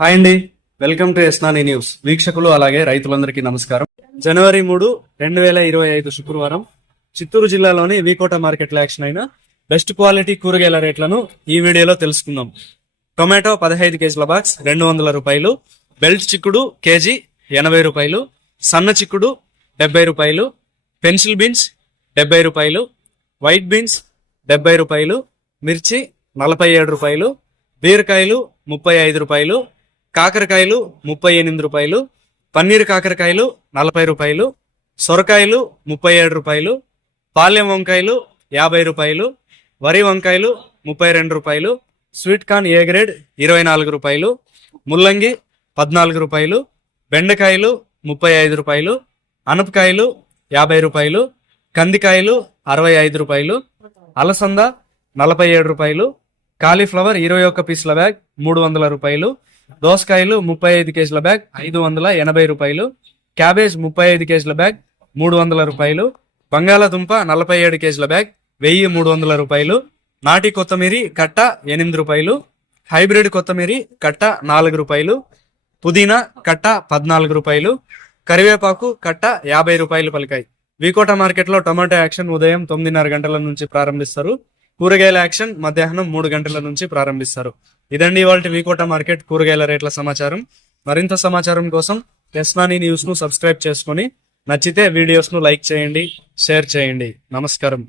Hi అండి. Welcome to ఎస్నాని news. వీక్షకులు అలాగే రైతులందరికీ నమస్కారం. జనవరి మూడు రెండు వేల ఇరవై ఐదు శుక్రవారం చిత్తూరు జిల్లాలోని వీకోట మార్కెట్లో యాక్షన్ అయిన బెస్ట్ క్వాలిటీ కూరగాయల రేట్లను ఈ వీడియోలో తెలుసుకుందాం. టొమాటో పదహైదు కేజీల బాక్స్ రెండు వందల రూపాయలు. బెల్ట్ చిక్కుడు కేజీ ఎనభై రూపాయలు. సన్న చిక్కుడు డెబ్బై రూపాయలు. పెన్సిల్ బీన్స్ డెబ్బై రూపాయలు. వైట్ బీన్స్ డెబ్బై రూపాయలు. మిర్చి నలభై ఏడు రూపాయలు. బీరకాయలు ముప్పై ఐదు రూపాయలు. కాకరకాయలు ముప్పై ఎనిమిది రూపాయలు పన్నీర్ కాకరకాయలు నలభై రూపాయలు సొరకాయలు ముప్పై ఏడు రూపాయలు పాలెం వంకాయలు యాభై రూపాయలు వరి వంకాయలు ముప్పై రెండు రూపాయలు స్వీట్ కార్న్ ఏ గ్రేడ్ ఇరవై నాలుగు రూపాయలు ముల్లంగి పద్నాలుగు రూపాయలు బెండకాయలు ముప్పై ఐదు రూపాయలు అనపకాయలు యాభై రూపాయలు కందికాయలు అరవై ఐదు రూపాయలు అలసంద నలభై ఏడు రూపాయలు కాలీఫ్లవర్ ఇరవై ఒక్క పీసుల బ్యాగ్ మూడు వందల రూపాయలు దోసకాయలు ముప్పై ఐదు కేజీల బ్యాగ్ ఐదు వందల ఎనభై రూపాయలు. క్యాబేజ్ ముప్పై ఐదు కేజీల బ్యాగ్ మూడు వందల రూపాయలు. బంగాళాదుంప నలభై ఏడు కేజీల బ్యాగ్ వెయ్యి మూడు వందల రూపాయలు. నాటి కొత్తమీరి కట్ట ఎనిమిది రూపాయలు. హైబ్రిడ్ కొత్తమీరి కట్ట నాలుగు రూపాయలు. పుదీనా కట్ట పద్నాలుగు రూపాయలు. కరివేపాకు కట్ట యాభై రూపాయలు పలికాయి. వికోట మార్కెట్లో టొమాటో యాక్షన్ ఉదయం తొమ్మిదిన్నర గంటల నుంచి ప్రారంభిస్తారు. కూరగాయల యాక్షన్ మధ్యాహ్నం మూడు గంటల నుంచి ప్రారంభిస్తారు. ఇదండి వాళ్ళ వీకోట మార్కెట్ కూరగాయల రేట్ల సమాచారం. మరింత సమాచారం కోసం ఎస్నాని న్యూస్ను సబ్స్క్రైబ్ చేసుకుని నచ్చితే వీడియోస్ను లైక్ చేయండి షేర్ చేయండి. నమస్కారం.